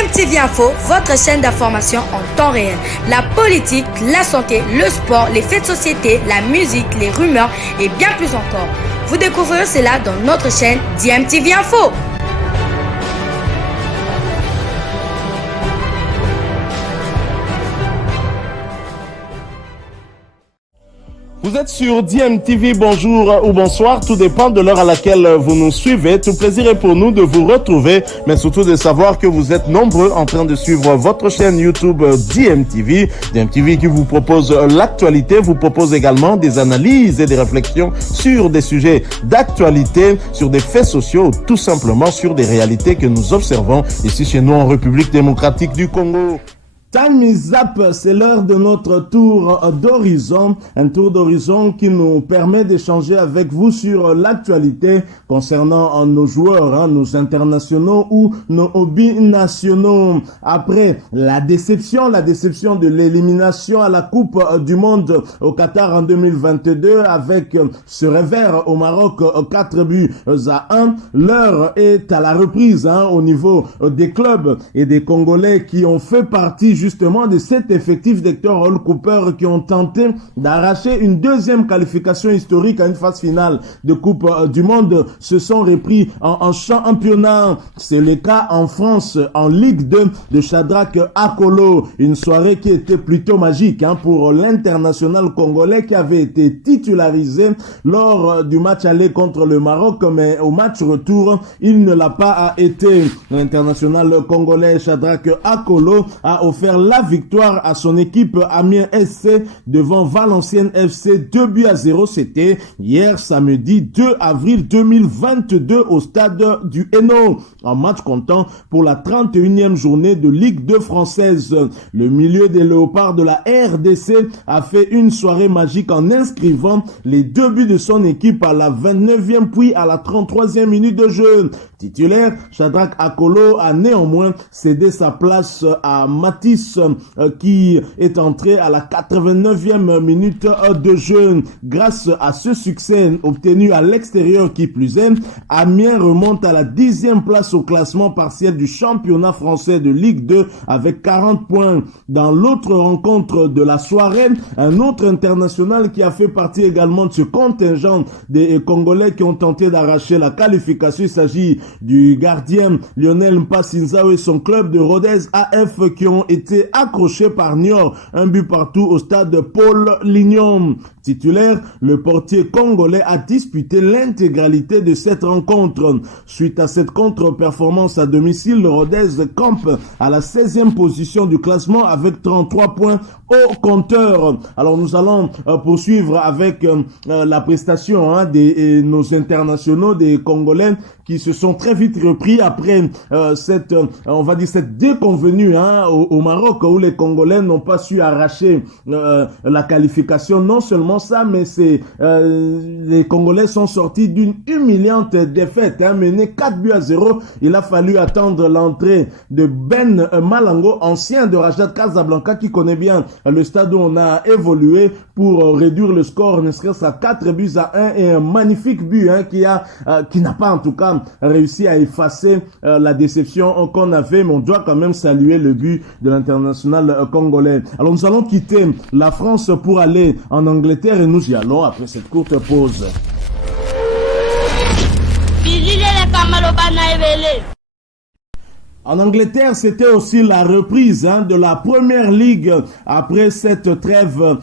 DMTV Info, votre chaîne d'information en temps réel. La politique, la santé, le sport, les faits de société, la musique, les rumeurs et bien plus encore. Vous découvrirez cela dans notre chaîne DMTV Info. Vous êtes sur DMTV, bonjour ou bonsoir, tout dépend de l'heure à laquelle vous nous suivez. Tout plaisir est pour nous de vous retrouver, mais surtout de savoir que vous êtes nombreux en train de suivre votre chaîne YouTube DMTV. DMTV qui vous propose l'actualité, vous propose également des analyses et des réflexions sur des sujets d'actualité, sur des faits sociaux, tout simplement sur des réalités que nous observons ici chez nous en République démocratique du Congo. Time is up, c'est l'heure de notre tour d'horizon, un tour d'horizon qui nous permet d'échanger avec vous sur l'actualité concernant nos joueurs, nos internationaux ou nos binationaux. Après la déception de l'élimination à la Coupe du Monde au Qatar en 2022 avec ce revers au Maroc 4-1, l'heure est à la reprise au niveau des clubs et des Congolais qui ont fait partie justement de cet effectif d'Hector Hall Cooper qui ont tenté d'arracher une deuxième qualification historique à une phase finale de Coupe du Monde se sont repris en championnat. C'est le cas en France, en Ligue 2 de Shadrack Akolo. Une soirée qui était plutôt magique pour l'international congolais qui avait été titularisé lors du match aller contre le Maroc, mais au match retour, il ne l'a pas été. L'international congolais Shadrack Akolo a offert la victoire à son équipe Amiens SC devant Valenciennes FC 2-0. C'était hier samedi 2 avril 2022 au stade du Hainaut. En match comptant pour la 31e journée de Ligue 2 française. Le milieu des Léopards de la RDC a fait une soirée magique en inscrivant les 2 buts de son équipe à la 29e puis à la 33e minute de jeu. Titulaire, Shadrack Akolo a néanmoins cédé sa place à Matisse qui est entré à la 89e minute de jeu. Grâce à ce succès obtenu à l'extérieur qui plus est, Amiens remonte à la 10e place au classement partiel du championnat français de Ligue 2 avec 40 points. Dans l'autre rencontre de la soirée, un autre international qui a fait partie également de ce contingent des Congolais qui ont tenté d'arracher la qualification, il s'agit du gardien Lionel Mpassinzao et son club de Rodez AF qui ont été accrochés par Niort, un but partout au stade Paul Lignon. Titulaire, le portier congolais a disputé l'intégralité de cette rencontre. Suite à cette contre-performance à domicile, le Rodez campe à la 16e position du classement avec 33 points au compteur. Alors nous allons poursuivre avec la prestation de nos internationaux, des Congolais qui se sont très vite repris après cette déconvenue au Maroc où les Congolais n'ont pas su arracher la qualification. Non seulement ça, mais les Congolais sont sortis d'une humiliante défaite, menés 4-0. Il a fallu attendre l'entrée de Ben Malango, ancien de Raja Casablanca, qui connaît bien le stade où on a évolué, pour réduire le score, ne serait-ce à 4-1 et un magnifique but qui n'a pas en tout cas réussi à effacer la déception qu'on avait, mais on doit quand même saluer le but de l'international congolais. Alors nous allons quitter la France pour aller en Angleterre et nous y allons après cette courte pause. En Angleterre, c'était aussi la reprise de la Première Ligue après cette trêve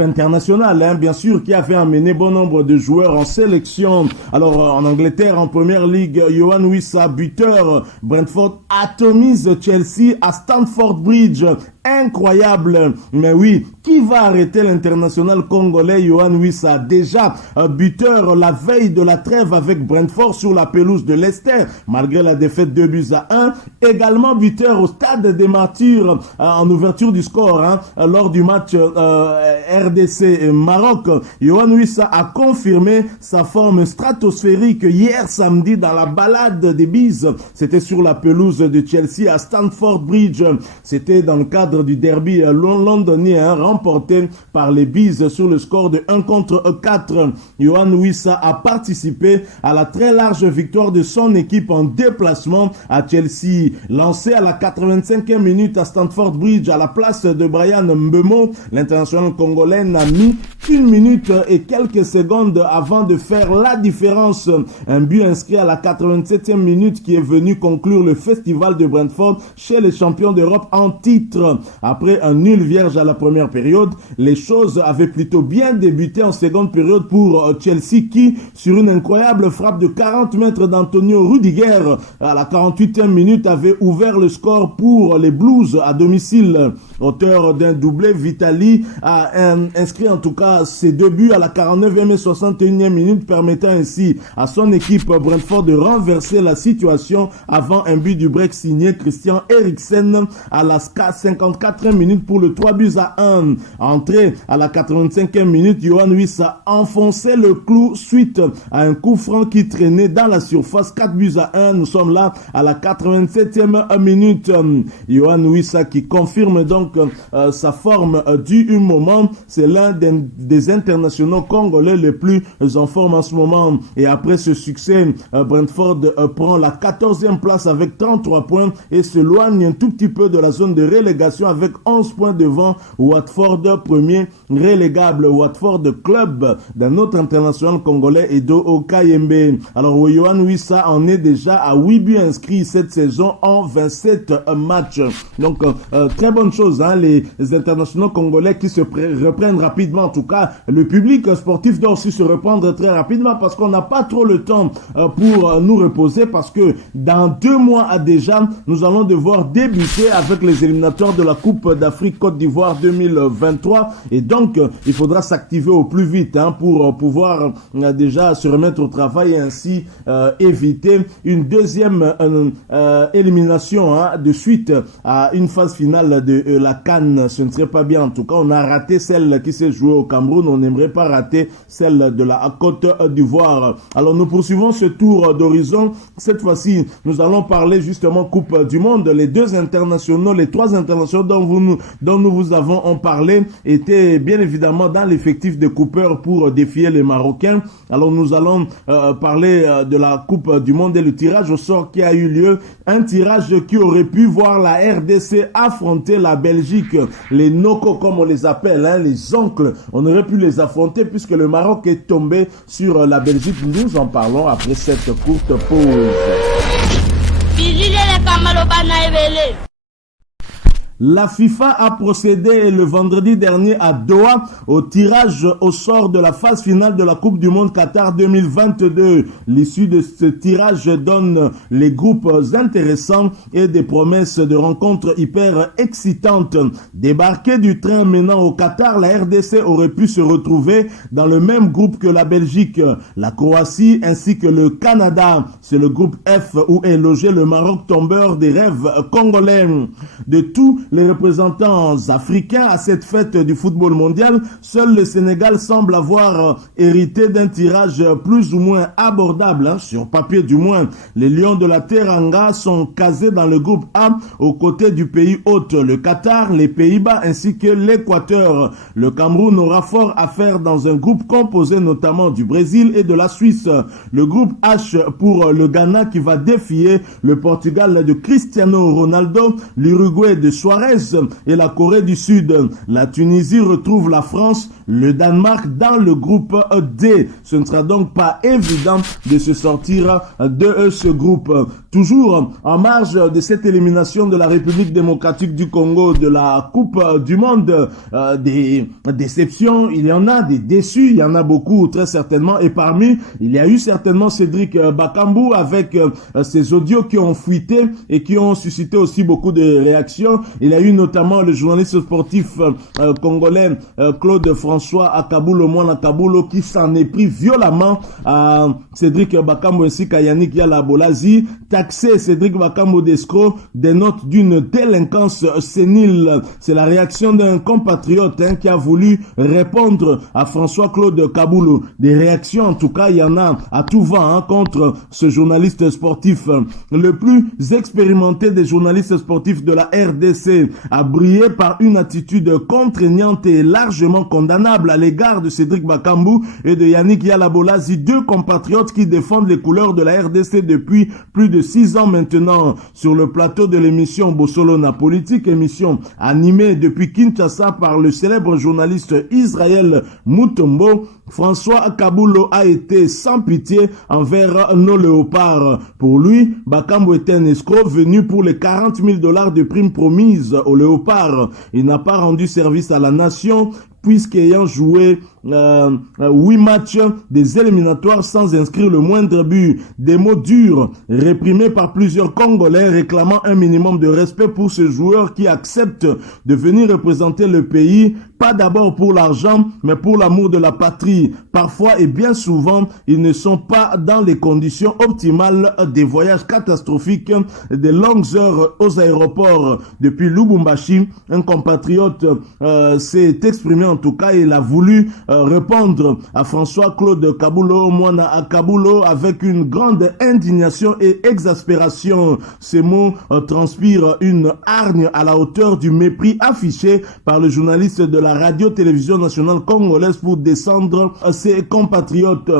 internationale, bien sûr, qui avait amené bon nombre de joueurs en sélection. Alors, en Angleterre, en Première Ligue, Yohan Wissa, buteur, Brentford atomise Chelsea à Stamford Bridge. Incroyable, mais oui, qui va arrêter l'international congolais Yohan Wissa, déjà buteur la veille de la trêve avec Brentford sur la pelouse de Leicester, malgré la défaite 2-1, également buteur au stade des Martyrs en ouverture du score lors du match RDC Maroc. Yohan Wissa a confirmé sa forme stratosphérique hier samedi dans la balade des Bees. C'était sur la pelouse de Chelsea à Stamford Bridge. C'était dans le cadre cadre du derby londonien remporté par les Bees sur le score de 1-4. Yohan Wissa a participé à la très large victoire de son équipe en déplacement à Chelsea. Lancé à la 85e minute à Stamford Bridge à la place de Brian Mbeumo, l'international congolais n'a mis 1 minute et quelques secondes avant de faire la différence. Un but inscrit à la 87e minute qui est venu conclure le festival de Brentford chez les champions d'Europe en titre. Après un nul vierge à la première période, les choses avaient plutôt bien débuté en seconde période pour Chelsea qui, sur une incroyable frappe de 40 mètres d'Antonio Rudiger à la 48e minute, avait ouvert le score pour les Blues à domicile. Auteur d'un doublé, Vitali a inscrit en tout cas ses 2 buts à la 49e et 61e minute, permettant ainsi à son équipe Brentford de renverser la situation avant un but du break signé Christian Eriksen à la 54e minute pour le 3-1. Entré à la 85e minute, Yohan Wissa a enfoncé le clou suite à un coup franc qui traînait dans la surface. 4-1. Nous sommes là à la 87e minute. Yohan Wissa qui confirme donc sa forme du moment. C'est l'un des internationaux congolais les plus en forme en ce moment. Et après ce succès, Brentford prend la 14e place avec 33 points et s'éloigne un tout petit peu de la zone de relégation avec 11 points devant Watford, premier relégable. Watford, club d'un autre international congolais, Edo Okayembe. Alors, Yohan Wissa en est déjà à 8 buts inscrits cette saison en 27 matchs. Donc, très bonne chose, hein, les internationaux congolais qui se reprennent rapidement. En tout cas, le public sportif doit aussi se reprendre très rapidement parce qu'on n'a pas trop le temps pour nous reposer, parce que dans 2 mois déjà, nous allons devoir débuter avec les éliminatoires de la Coupe d'Afrique Côte d'Ivoire 2023 et donc il faudra s'activer au plus vite pour pouvoir déjà se remettre au travail et ainsi éviter une deuxième élimination de suite à une phase finale de la CAN. Ce ne serait pas bien. En tout cas, on a raté celle qui s'est jouée au Cameroun, on n'aimerait pas rater celle de la Côte d'Ivoire. Alors nous poursuivons ce tour d'horizon. Cette fois-ci, nous allons parler justement Coupe du Monde. Les 2 internationaux, les 3 internationaux dont nous vous avons parlé étaient bien évidemment dans l'effectif de Cooper pour défier les Marocains. Alors nous allons parler de la Coupe du Monde et le tirage au sort qui a eu lieu. Un tirage qui aurait pu voir la RDC affronter la Belgique. Les Noko comme on les appelle, les oncles. On aurait pu les affronter puisque le Maroc est tombé sur la Belgique. Nous en parlons après cette courte pause. La FIFA a procédé le vendredi dernier à Doha au tirage au sort de la phase finale de la Coupe du Monde Qatar 2022. L'issue de ce tirage donne les groupes intéressants et des promesses de rencontres hyper excitantes. Débarqué du train menant au Qatar, la RDC aurait pu se retrouver dans le même groupe que la Belgique, la Croatie ainsi que le Canada. C'est le groupe F où est logé le Maroc, tombeur des rêves congolais. De tout les représentants africains à cette fête du football mondial, seul le Sénégal semble avoir hérité d'un tirage plus ou moins abordable, sur papier du moins. Les Lions de la Teranga sont casés dans le groupe A aux côtés du pays hôte, le Qatar, les Pays-Bas ainsi que l'Équateur. Le Cameroun aura fort à faire dans un groupe composé notamment du Brésil et de la Suisse. Le groupe H pour le Ghana qui va défier le Portugal de Cristiano Ronaldo, l'Uruguay de Suarez et la Corée du Sud. La Tunisie retrouve la France, le Danemark dans le groupe D. Ce ne sera donc pas évident de se sortir de ce groupe. Toujours en marge de cette élimination de la République démocratique du Congo de la Coupe du Monde, des déceptions, il y en a, des déçus, il y en a beaucoup très certainement, et parmi, il y a eu certainement Cédric Bakambu avec ses audios qui ont fuité et qui ont suscité aussi beaucoup de réactions. Il y a eu notamment le journaliste sportif congolais Claude François Akabulo Mwana Kabulo qui s'en est pris violemment à Cédric Bakambu ainsi qu'à Yannick Yalabolazi. Taxer Cédric Bakambu d'escroc dénote d'une délinquance sénile. C'est la réaction d'un compatriote qui a voulu répondre à François Claude Kabulo. Des réactions en tout cas, il y en a à tout vent contre ce journaliste sportif. Le plus expérimenté des journalistes sportifs de la RDC, Congolais a brillé par une attitude contraignante et largement condamnable à l'égard de Cédric Bakambu et de Yannick Yala-Bolazi, deux compatriotes qui défendent les couleurs de la RDC depuis plus de 6 ans maintenant. Sur le plateau de l'émission Bossolona Politique, émission animée depuis Kinshasa par le célèbre journaliste Israël Mutombo, François Kabulo a été sans pitié envers nos léopards. Pour lui, Bakambu était un escroc venu pour les 40 000 $ de primes promises aux léopards. Il n'a pas rendu service à la nation puisqu'ayant joué 8 matchs des éliminatoires sans inscrire le moindre but. Des mots durs réprimés par plusieurs Congolais réclamant un minimum de respect pour ce joueur qui accepte de venir représenter le pays, pas d'abord pour l'argent, mais pour l'amour de la patrie. Parfois et bien souvent, ils ne sont pas dans les conditions optimales des voyages catastrophiques, des longues heures aux aéroports. Depuis Lubumbashi, un compatriote s'est exprimé en tout cas, il a voulu répondre à François-Claude Kabulo, Mwana Kabulo, avec une grande indignation et exaspération. Ces mots transpirent une hargne à la hauteur du mépris affiché par le journaliste de la radio-télévision nationale congolaise pour descendre ses compatriotes.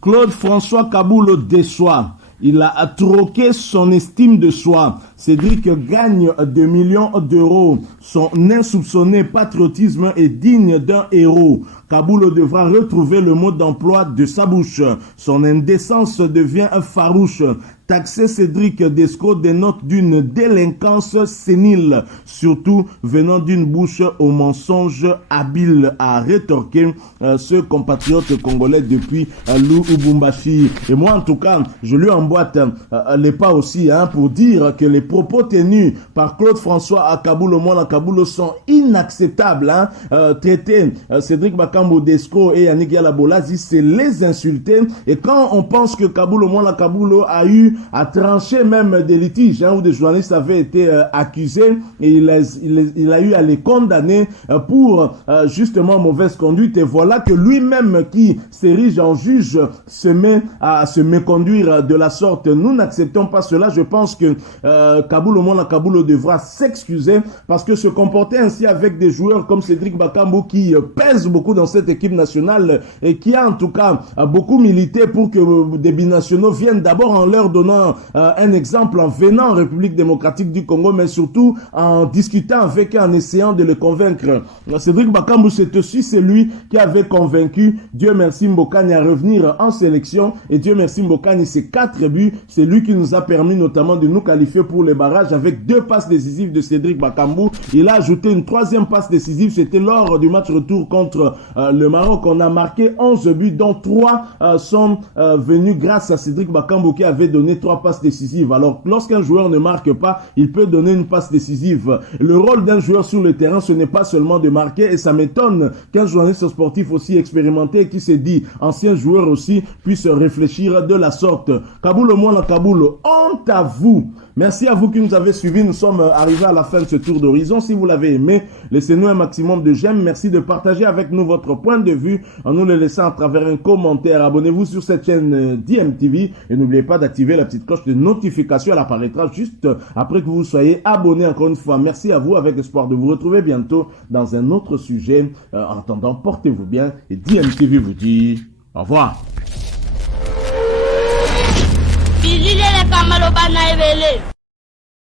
Claude François Kabulo déçoit. Il a troqué son estime de soi. Cédric gagne 2 millions d'euros. Son insoupçonné patriotisme est digne d'un héros. Kabulo devra retrouver le mode d'emploi de sa bouche. Son indécence devient farouche. Taxer Cédric d'escroc dénote d'une délinquance sénile, surtout venant d'une bouche au mensonge habile, à rétorquer ce compatriote congolais depuis Lubumbashi. Et moi en tout cas, je lui emboîte les pas aussi pour dire que les propos tenus par Claude François Kabulo, Mwana Kabulo sont inacceptables. Traiter Cédric Bakambu d'escroc et Yannick Yala-Bolazi, c'est les insulter. Et quand on pense que Kabulo, Mwana Kabulo a eu à trancher même des litiges où des journalistes avaient été accusés et il a eu à les condamner pour justement mauvaise conduite, et voilà que lui-même qui s'érige en juge se met à se méconduire de la sorte. Nous n'acceptons pas cela. Je pense que Kabulo, Mwana Kabulo devra s'excuser parce que se comporter ainsi avec des joueurs comme Cédric Bakambu qui pèse beaucoup dans cette équipe nationale et qui a en tout cas beaucoup milité pour que des binationaux viennent d'abord en leur donnant un exemple, en venant en République démocratique du Congo, mais surtout en discutant avec eux, en essayant de le convaincre. Cédric Bakambu, c'est aussi celui qui avait convaincu Dieu merci Mbokani à revenir en sélection, et Dieu merci Mbokani, ses 4 buts, c'est lui qui nous a permis notamment de nous qualifier pour les barrages avec 2 passes décisives de Cédric Bakambu. Il a ajouté une 3e passe décisive, c'était lors du match retour contre le Maroc. On a marqué 11 buts, dont 3 sont venus grâce à Cédric Bakambu qui avait donné 3 passes décisives. Alors, lorsqu'un joueur ne marque pas, il peut donner une passe décisive. Le rôle d'un joueur sur le terrain, ce n'est pas seulement de marquer, et ça m'étonne qu'un journaliste sportif aussi expérimenté, qui s'est dit ancien joueur aussi, puisse réfléchir de la sorte. Kabulo, Mwana Kabulo, honte à vous. Merci à vous qui nous avez suivis. Nous sommes arrivés à la fin de ce tour d'horizon. Si vous l'avez aimé, laissez-nous un maximum de j'aime. Merci de partager avec nous votre point de vue en nous le laissant à travers un commentaire. Abonnez-vous sur cette chaîne DMTV et n'oubliez pas d'activer la petite cloche de notification. Elle apparaîtra juste après que vous soyez abonné. Encore une fois, merci à vous, avec espoir de vous retrouver bientôt dans un autre sujet. En attendant, portez-vous bien et DMTV vous dit au revoir.